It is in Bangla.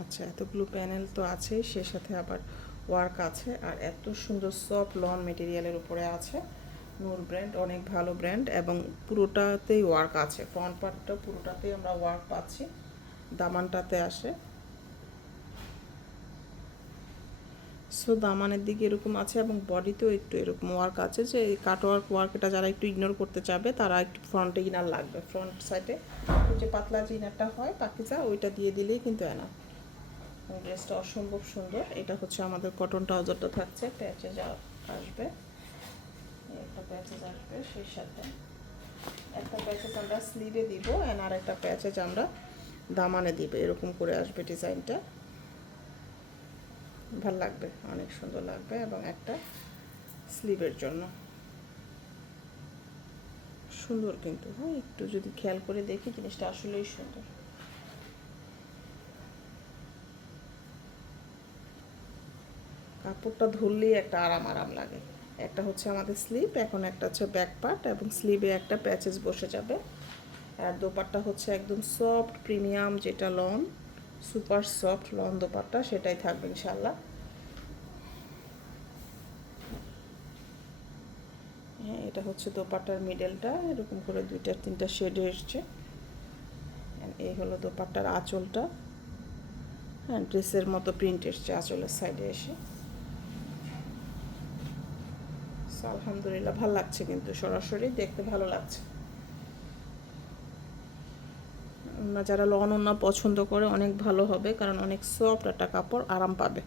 আচ্ছা, এতগুলো প্যানেল তো আছেই, সে সাথে আবার ওয়ার্ক আছে, আর এত সুন্দর সফট লন মেটেরিয়ালের উপরে আছে। নূর ব্র্যান্ড অনেক ভালো ব্র্যান্ড, এবং পুরোটাতেই ওয়ার্ক আছে। ফ্রন্ট পার্টটা পুরোটাতেই আমরা ওয়ার্ক পাচ্ছি, দামানটাতে আসে। সো দামানের দিকে এরকম আছে, এবং বডিতেও একটু এরকম ওয়ার্ক আছে, যে এই ওয়ার্ক এটা যারা একটু ইগনোর করতে চাবে তারা একটু ফ্রন্টে ইনার লাগবে। ফ্রন্ট সাইডে যে পাতলা যে ইনারটা হয় পাকিজা, ওইটা দিয়ে দিলেই কিন্তু এনাফ। ড্রেসটা অসম্ভব সুন্দর। এটা হচ্ছে আমাদের কটন ট্রাউজারটা থাকছে, প্যাচেজ আসবে, একটা প্যাচেজ আসবে, সেই সাথে একটা প্যাচেজ আমরা স্লিভে দিব, অ্যান্ড আর একটা প্যাচেজ আমরা দামানে দিব। এরকম করে আসবে ডিজাইনটা, ভাল লাগবে, অনেক সুন্দর লাগবে। এবং একটা স্লিভের জন্য সুন্দর কিন্তু, হ্যাঁ একটু যদি খেয়াল করে দেখি জিনিসটা আসলেই সুন্দর। কাপড়টা ধরলেই একটা আরাম আরাম লাগে। একটা হচ্ছে আমাদের স্লিভ, এখন একটা হচ্ছে ব্যাক পার্ট, এবং স্লিভে একটা প্যাচেস বসে যাবে। আর দোপাট্টা হচ্ছে একদম সফট প্রিমিয়াম, যেটা lawn, super soft lawn dupatta, সেটাই থাকবে ইনশাল্লাহ। হ্যাঁ, এটা হচ্ছে দোপাট্টার মিডলটা, এরকম করে দুইটা তিনটা শেডে এসছে। এই হলো দোপাট্টার আঁচলটা, হ্যাঁ ড্রেসের মতো প্রিন্ট এসছে আঁচলের সাইডে এসে। আলহামদুলিল্লাহ, ভালো লাগছে, কিন্তু সরাসরি দেখতে ভালো লাগছে। যারা লন ওড়না পছন্দ করে অনেক ভালো হবে, কারণ অনেক সফট একটা কাপড়, আরাম পাবে।